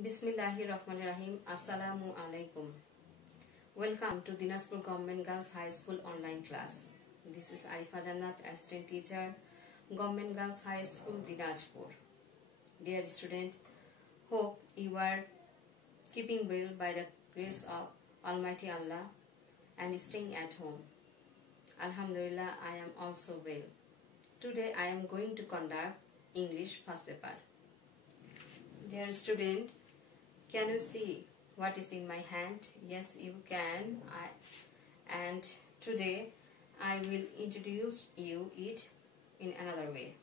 Bismillahirrahmanirrahim. Assalamu alaikum. Welcome to Dinajpur Government Girls High School online class. This is Arifa Jannat, assistant teacher, Government Girls High School, Dinajpur. Dear student, hope you are keeping well by the grace of Almighty Allah and staying at home. Alhamdulillah, I am also well. Today I am going to conduct English first paper. Dear student, can you see what is in my hand? Yes, you can. And today I will introduce you it in another way.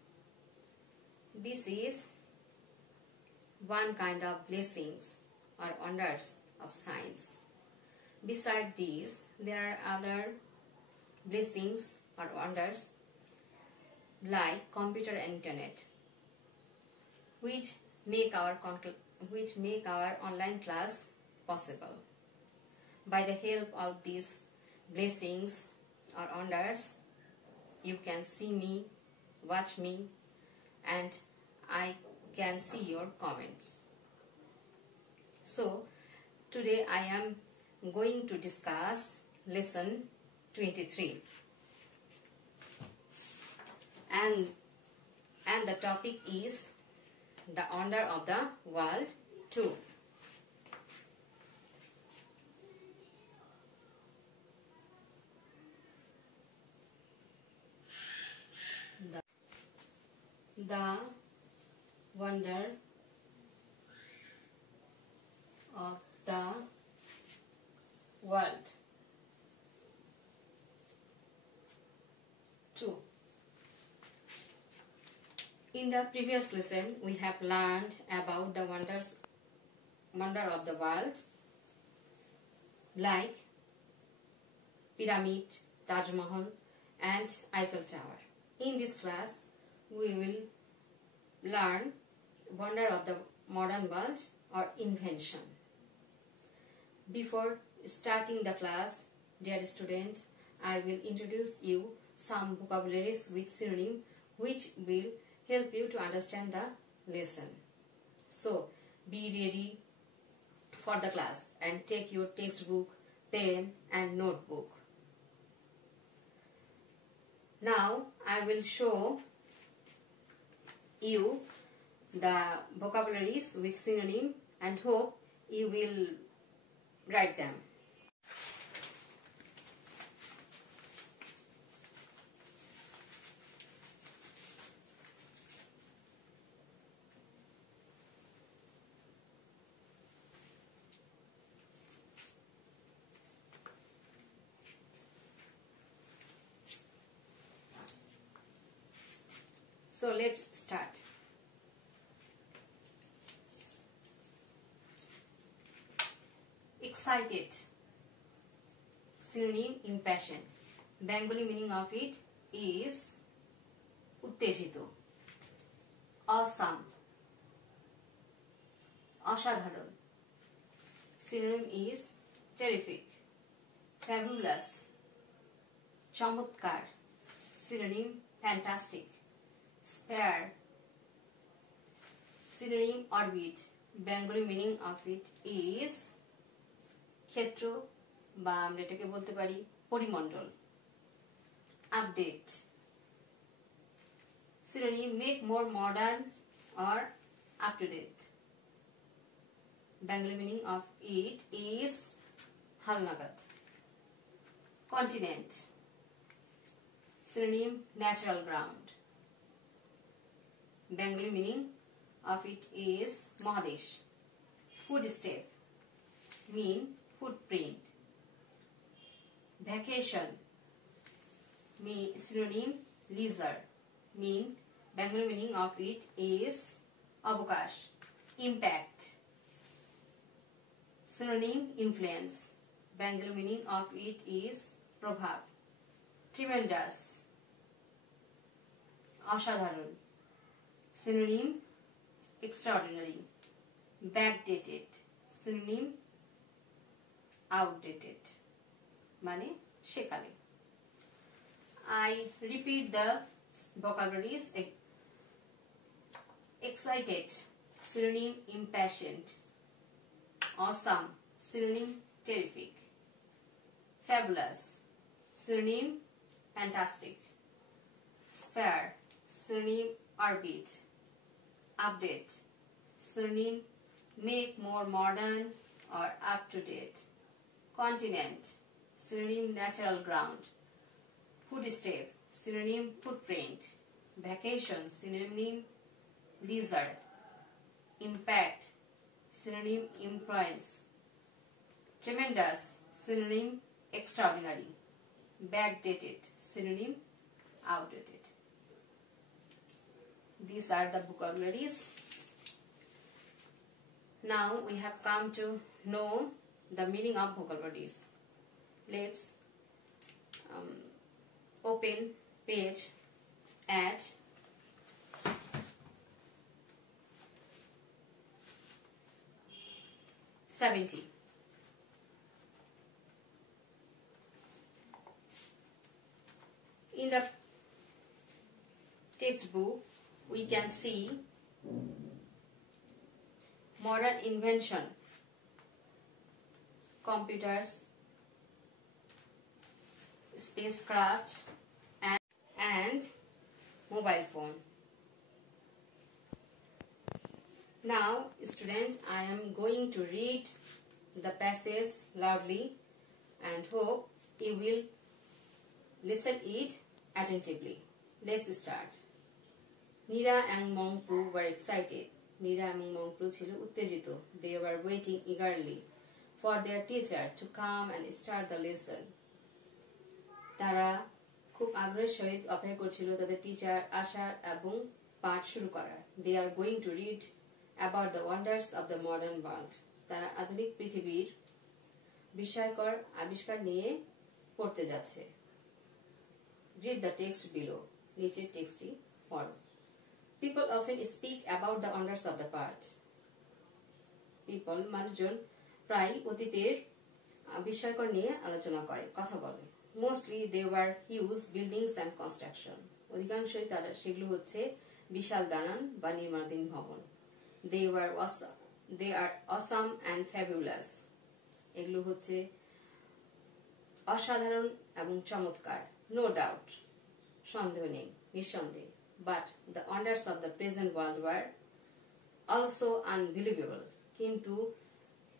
This is one kind of blessings or wonders of science. Beside these, there are other blessings or wonders like computer and internet, which make our online class possible. By the help of these blessings or wonders, you can see me, watch me, and I can see your comments. So, today I am going to discuss lesson 23. And the topic is the wonder of the world 2. The wonder of the world 2. In the previous lesson, we have learned about the wonder of the world, like Pyramid, Taj Mahal, and Eiffel Tower. In this class, we will learn wonder of the modern world or invention. Before starting the class, dear student, I will introduce you some vocabularies with synonym which will help you to understand the lesson. So, be ready for the class and take your textbook, pen and notebook. Now, I will show you the vocabularies with synonym and hope you will write them. So let's start. Excited. Synonym impatient. Bengali meaning of it is uttejito. Awesome. Ashadharon. Synonym is terrific. Fabulous. Chamutkar. Synonym fantastic. Spare. Synonym orbit. Bengali meaning of it is ক্ষেত্র বা আমরা এটাকে বলতে পারি পরিমণ্ডল। Update. Synonym make more modern or up to date. Bengali meaning of it is halnagat. Continent. Synonym natural ground. Bengali meaning of it is Mahadesh. Footstep mean footprint. Vacation mean synonym leisure. Mean Bengali meaning of it is Abokash. Impact. Synonym influence. Bengali meaning of it is Prabhav. Tremendous. Ashadharon. Synonym extraordinary. Backdated. Synonym outdated. Mane shekale. I repeat the vocabularies. Excited. Synonym impatient. awesome, synonym terrific. Fabulous, synonym fantastic. Spare, synonym orbit. Update, synonym make more modern or up to date. Continent, synonym natural ground. Footstep, synonym footprint. Vacation, synonym leisure. Impact, synonym influence. Tremendous, synonym extraordinary. Backdated, synonym outdated. These are the vocabularies. Now we have come to know the meaning of vocabularies. Let's open page at 70. In the textbook, we can see modern invention, computers, spacecraft, and mobile phone. Now, student, I am going to read the passage loudly and hope you will listen it attentively. Let's start. Nira and Mongpru were excited. Nira and Mongpru ছিল উত্তেজিত. They were waiting eagerly for their teacher to come and start the lesson. তারা খুব আগ্রহের সহিত অপেক্ষা করছিল তাদের teacher আসার এবং পাঠ শুরু করার. They are going to read about the wonders of the modern world. তারা আধুনিক পৃথিবীর বিস্ময়কর আবিষ্কার নিয়ে পড়তে যাচ্ছে. Read the text below. নিচের টেক্সটটি পড়ো. People often speak about the wonders of the past. People, মানুষজন প্রায় অতীতের বিস্ময়কর নিয়ে আলোচনা করে, কথা বলে. Mostly they were huge buildings and construction. অধিকাংশই তারা সেগুলো হচ্ছে বিশাল দালান বা নির্মাণাধীন ভবন. They are awesome and fabulous. এগুলো হচ্ছে অসাধারণ এবং চমৎকার. No doubt, সন্দেহ নেই, নিঃসন্দেহ. But the wonders of the present world were also unbelievable. কিন্তু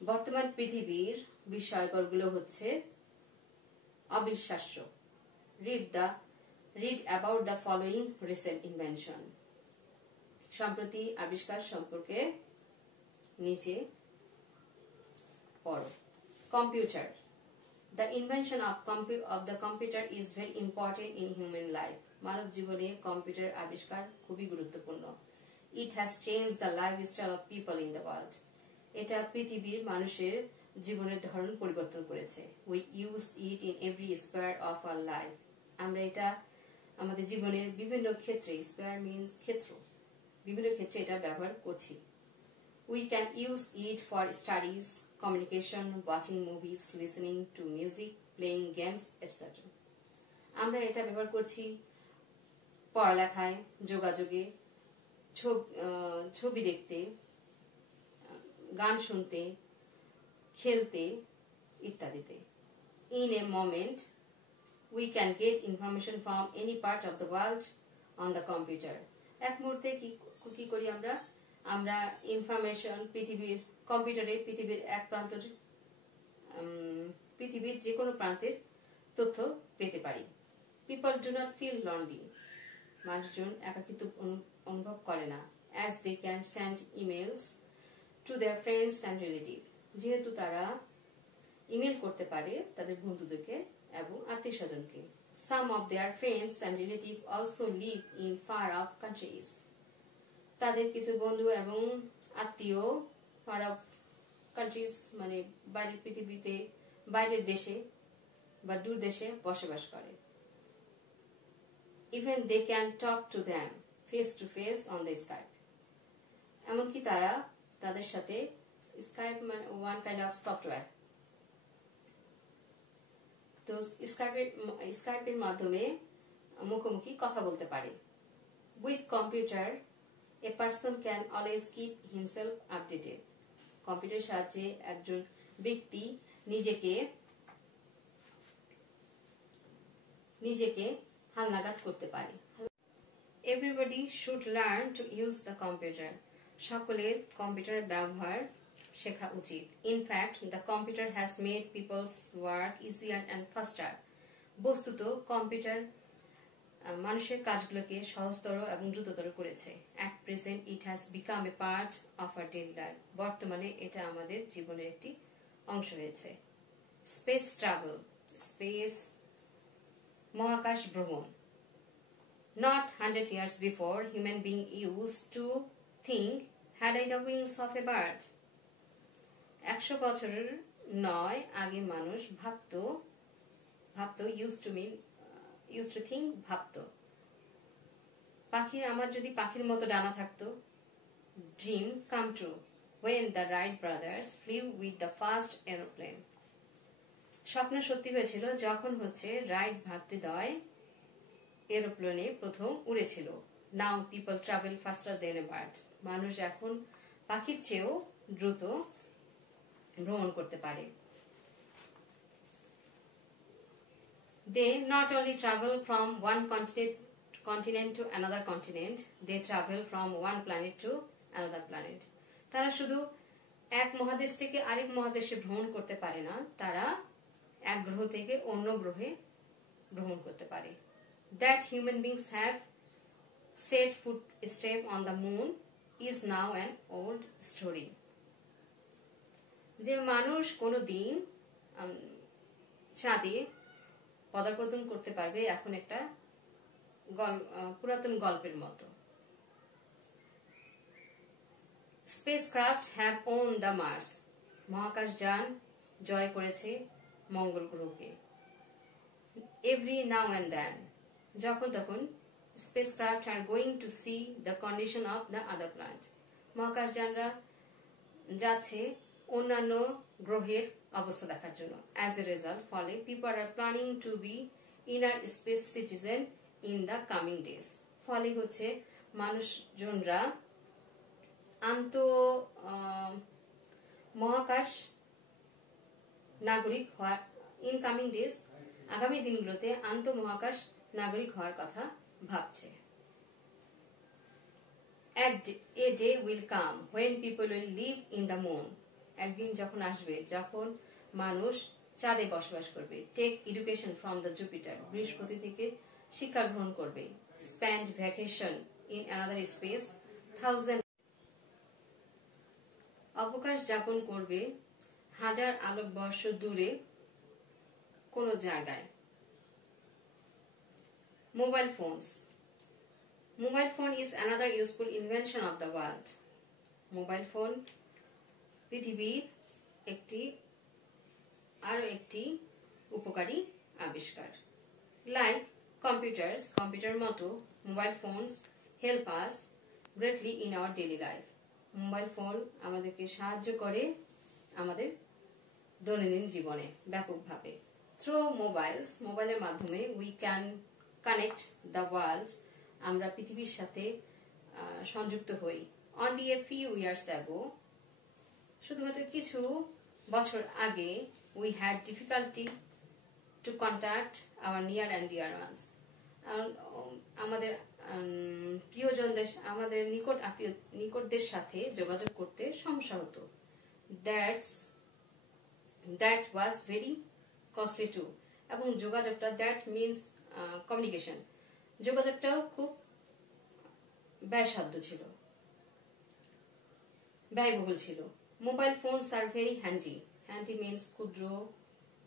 বর্তমান পৃথিবীর বিস্ময়করগুলো হচ্ছে অবিশ্বাস্য. Read about the following recent invention. সম্প্রতি আবিষ্কার সম্পর্কে নিচে পড়ো. Computer. The invention of the computer is very important in human life. মানব জীবনে কম্পিউটার আবিষ্কার খুবই গুরুত্বপূর্ণ. It has changed the lifestyle of people in the world. এটা পৃথিবীর মানুষের জীবনের ধরন পরিবর্তন করেছে. We use it in every sphere of our life. আমরা এটা আমাদের জীবনের বিভিন্ন ক্ষেত্রে, sphere means ক্ষেত্র, বিভিন্ন ক্ষেত্রে এটা ব্যবহার করছি. We can use it for studies, communication, watching movies, listening to music, playing games, etc. আমরা এটা ব্যবহার করছি পড়ালেখায়, যোগাযোগে, ছবি দেখতে, গান শুনতে, খেলতে ইত্যাদিতে. In a moment, we can get information from any part of the world on the computer. এক মুহূর্তে কি করি আমরা ইনফরমেশন পৃথিবীর কম্পিউটারে পৃথিবীর এক প্রান্ত পৃথিবীর যে কোনো প্রান্তের তথ্য পেতে পারি. People do not feel lonely. মানুষজন একাকিত্ব অনুভব করে না. As they can send emails to their friends and relatives. যেহেতু তারা ইমেল করতে পারে তাদের বন্ধুদেরকে এবং আত্মীয়স্বজনকে. Some of their friends and relatives also live in far off countries. তাদের কিছু বন্ধু এবং আত্মীয় far off countries মানে বাইরের পৃথিবীতে, বাইরের দেশে বা দূর দেশে বসবাস করে. Even they can talk to them face to face on the Skype. এমনকি তারা তাদের সাথে Skype মানে one kind of software. তো স্কাইপের মাধ্যমে মুখোমুখি কথা বলতে পারে. With computer, a person can always keep himself updated. কম্পিউটারের সাহায্যে একজন ব্যক্তি নিজেকে হালনাগাদ করতে পারে। Everybody should learn to use the computer. সকলের কম্পিউটারের ব্যবহার শেখা উচিত। In fact, the computer has made people's work easier and faster. বস্তুত কম্পিউটার মানুষের কাজগুলোকে সহজতর এবং দ্রুততর করেছে। At present, it has become a part of our daily life. বর্তমানে এটা আমাদের জীবনের একটি অংশ হয়েছে। Space travel, space মহাকাশ ভ্রমণ। Not 100 years before, human being used to think, had I the wings of a bird? 100 বছরের নয় আগে মানুষ ভাবতো used to think ভাবতো আমার যদি পাখির মতো ডানা থাকতো। Dream come true when the Wright brothers flew with the first aeroplane. স্বপ্ন সত্যি হয়েছিল যখন রাইট ভ্রাতৃদ্বয় এরোপ্লেনে প্রথম উড়েছিল। Now people travel faster than a bird. মানুষ এখন পাখির চেয়েও দ্রুত ভ্রমণ করতে পারে। They not only travel from one continent to another continent, they travel from one planet to another planet. তারা শুধু এক মহাদেশ থেকে আরেক মহাদেশে ভ্রমণ করতে পারে না, তারা এক গ্রহ থেকে অন্য গ্রহে ভ্রমণ করতে পারে। That human beings have set footstep on the moon is now an old story. যে মানুষ কোনোদিন চাঁদে পদার্পণ করতে পারবে এখন একটা পুরাতন গল্পের মতো। Spacecraft have owned the Mars. মহাকাশযান জয় করেছে মঙ্গল গ্রহকে। Every now and then, যখন তখন spacecraft are going to see the condition of the other planet. মহাকাশযানরা যাচ্ছে অন্যান্য গ্রহের অবস্থা দেখার জন্য। As a result, ফলে people are planning to be inner space citizen in the coming days. ফলে মানুষজনরা মহাকাশ নাগরিক হওয়ার ইনকামিং ডেজ আগামী দিনগুলোতে মহাকাশ নাগরিক হওয়ার কথা ভাবছে। A day will come when people will live in the moon. একদিন যখন আসবে যখন মানুষ চাঁদে বসবাস করবে। Take education from the Jupiter. বৃহস্পতি থেকে শিক্ষা গ্রহণ করবে। Spend vacation in another space. অবকাশ যাপন করবে 1000 আলোকবর্ষ দূরে কোন জায়গায়। Mobile phones. Mobile phone is another useful invention of the world. Mobile phone পৃথিবীর আরো একটি উপকারী আবিষ্কার। Like computers, computer মতো mobile phones help us greatly in our daily life. Mobile phone আমাদেরকে সাহায্য করে আমাদের দৈনন্দিন জীবনে ব্যাপকভাবে। Through mobiles, মোবাইলের মাধ্যমে we can connect the world. আমরা পৃথিবীর সাথে সংযুক্ত হই। Only a few years ago, শুধুমাত্র কিছু বছর আগে, we had difficulty to contact our near and dear ones. আমাদের প্রিয়জনদের, আমাদের নিকটদের সাথে যোগাযোগ করতে সমস্যা হতো। That was very costly too. এবং যোগাযোগটা, that means communication, যোগাযোগটাও খুব ব্যয়সাধ্য ছিল, ব্যয়বহুল ছিল। Mobile phones are very handy. Handy means ক্ষুদ্র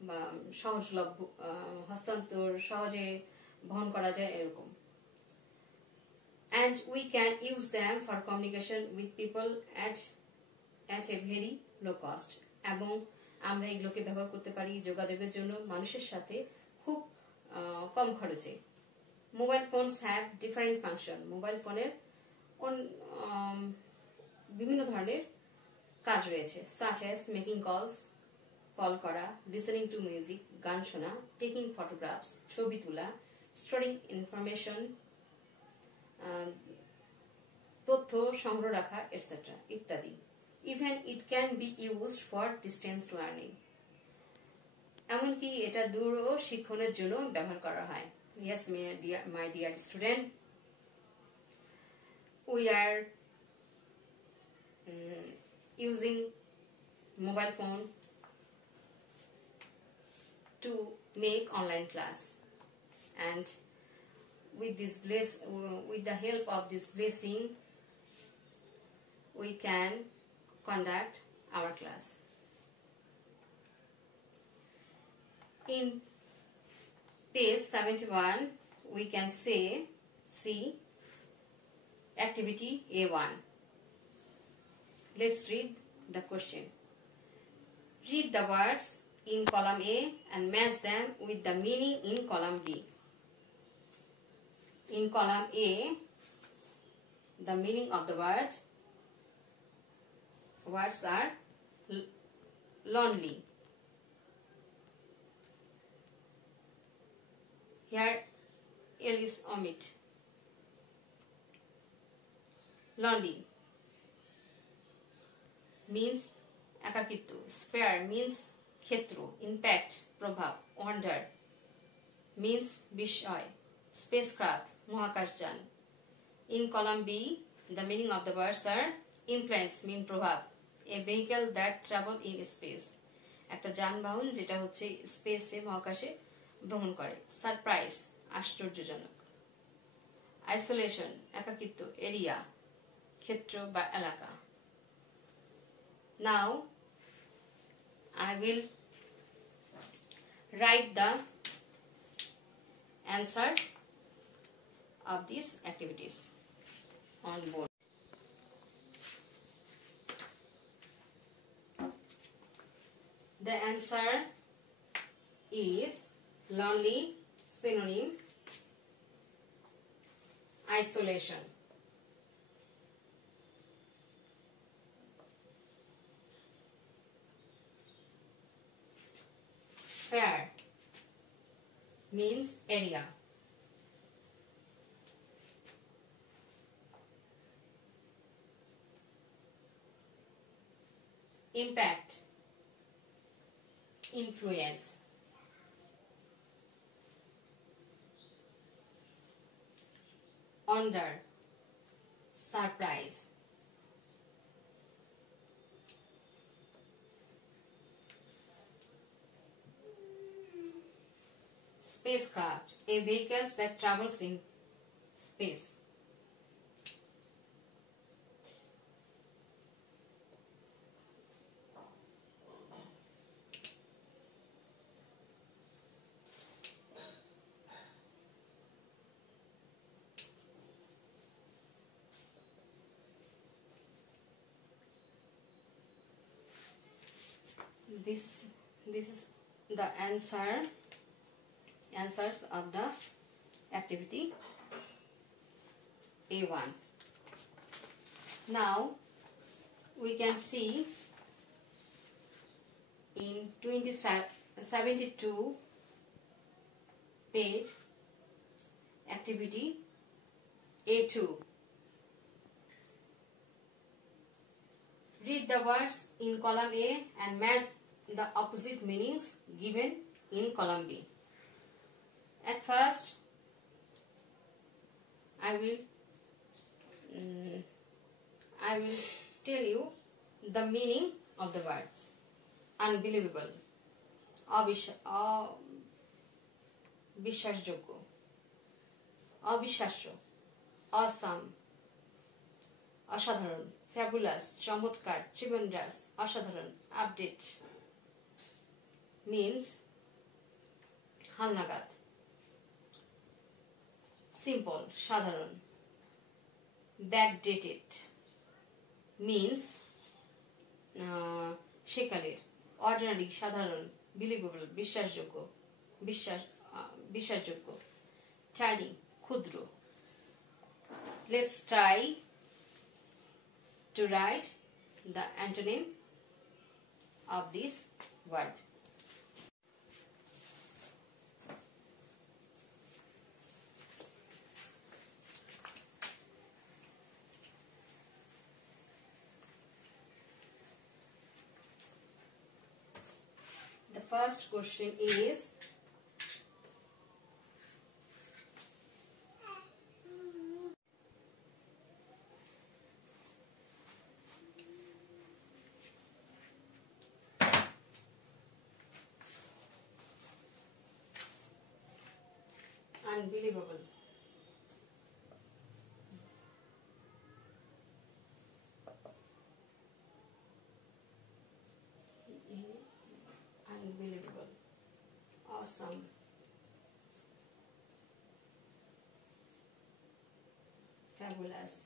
বা সহজলভ্য, হস্তান্তর সহজে বহন করা যায় এরকম। And we can use them for communication with people at a very low cost. এবং আমরা এগুলোকে ব্যবহার করতে পারি যোগাযোগের জন্য মানুষের সাথে খুব কম খরচে। Mobile phones have different function. Mobile ফোনের বিভিন্ন ধরনের কাজ রয়েছে। such as making calls, call করা, listening to music, গান শোনা, taking photographs, ছবি তোলা, storing information, তথ্য সংগ্রহ রাখা, etc. ইত্যাদি। Even it can be used for distance learning. এমনকি এটা দূর ও শিক্ষণের জন্য ব্যবহার করা হয়. Yes, my dear student, we are using mobile phone to make online class, and with the help of this blessing we can conduct our class. In page 71 we can see activity A1. Let's read the question. Read the words in column A and match them with the meaning in column B. In column A, the meaning of the words are lonely. Here L is omit. Lonely means ekakittu. Sphere means khetru. Impact, prabhav. Wonder means bishoy. Spacecraft, mohakashjan. In column B, the meaning of the words are influence mean prabhav. A vehicle that travel in space. একটা যানবাহন যেটা হচ্ছে স্পেসে মহাকাশে ভ্রমণ করে. Surprise আশ্চর্যজনক. Isolation একাকিত্ব এরিয়া ক্ষেত্র বা এলাকা. Now I will write the answer of these activities on board. The answer is lonely, synonym, isolation. Sphere means area. Impact, influence. Wonder, surprise. Spacecraft, a vehicle that travels in space. This is the answers of the activity A1. Now we can see in 72 page activity A2. Read the words in column A and match the opposite meanings given in column B. At first, I will tell you the meaning of the words. Unbelievable, অবিশ্বাসযোগ্য, অবিশ্বাস্য, awesome, অসাধারণ, fabulous, চমৎকার, tremendous, অসাধারণ, update means হালনাগাদ, simple, সাধারণ, backdated means সেকালের, ordinary, সাধারণ, believable, বিশ্বাসযোগ্য, tiny, ক্ষুদ্র. Let's try to write the antonym of this word. first question is unbelievable. Unbelievable. Awesome. Fabulous.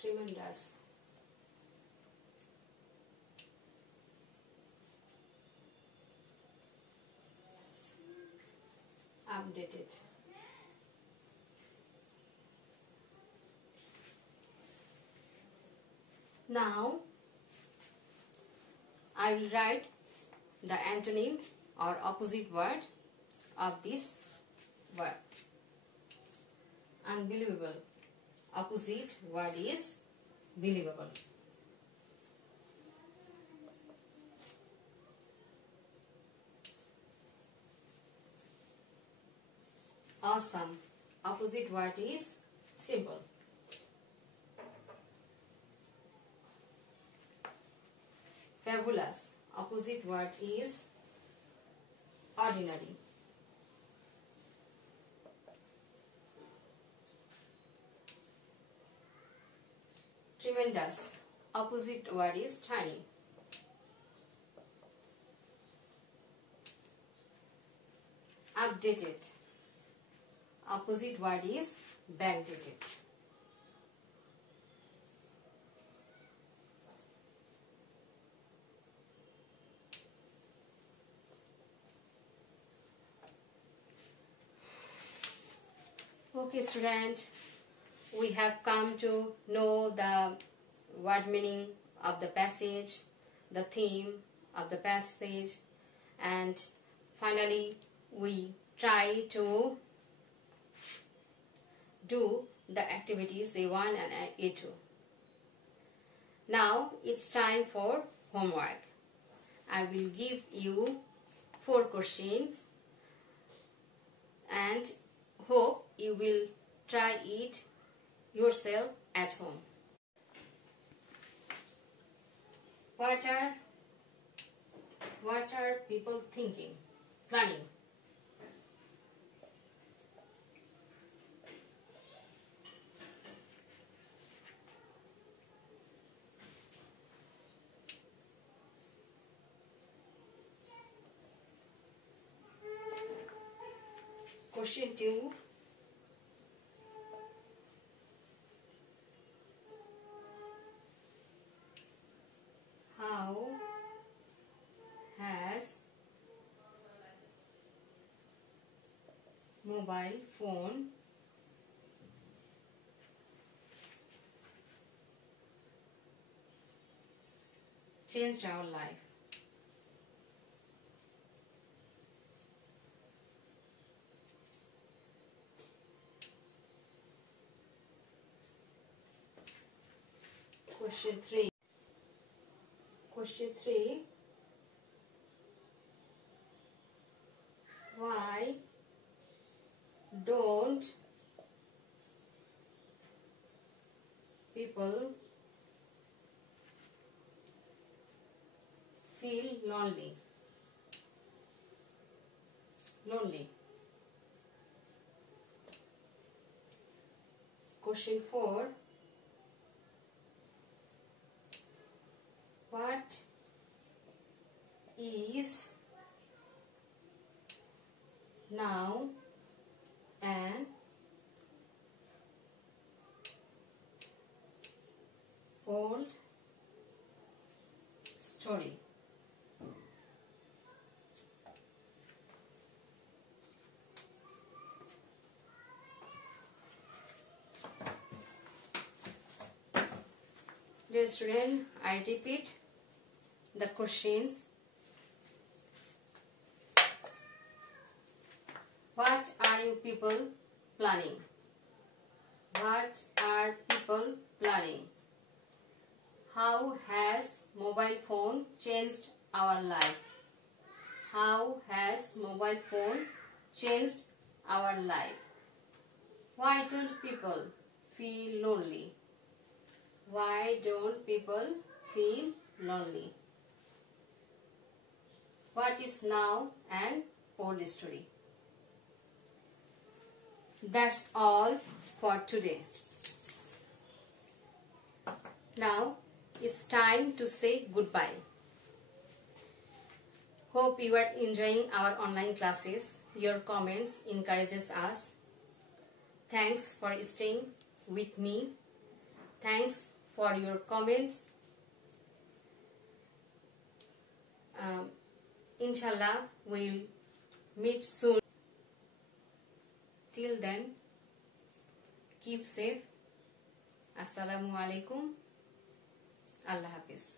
Tremendous. Updated. Now I will write the antonym or opposite word of this word. Unbelievable. Opposite word is believable. Awesome. Opposite word is simple. Fabulous. Opposite word is ordinary. Tremendous. Opposite word is tiny. Updated. Opposite word is backdated. Okay, student, we have come to know the word meaning of the passage, the theme of the passage, and finally we try to do the activities A1 and A2. Now it's time for homework. I will give you 4 questions and hope you will try it yourself at home. What are people thinking, planning? Question 2. How has mobile phone changed our life? Question 3. Question 3. Why don't people feel lonely? Question 4. What is now an old story? Dear student, I repeat the questions. What are you people planning? What are people planning? How has mobile phone changed our life? How has mobile phone changed our life? Why don't people feel lonely? Why don't people feel lonely? What is now an old story? That's all for today. Now it's time to say goodbye. Hope you are enjoying our online classes. Your comments encourages us. Thanks for staying with me. Thanks for your comments. Inshallah, we'll meet soon. Till then, keep safe. Assalamu alaikum. Allah Hafiz.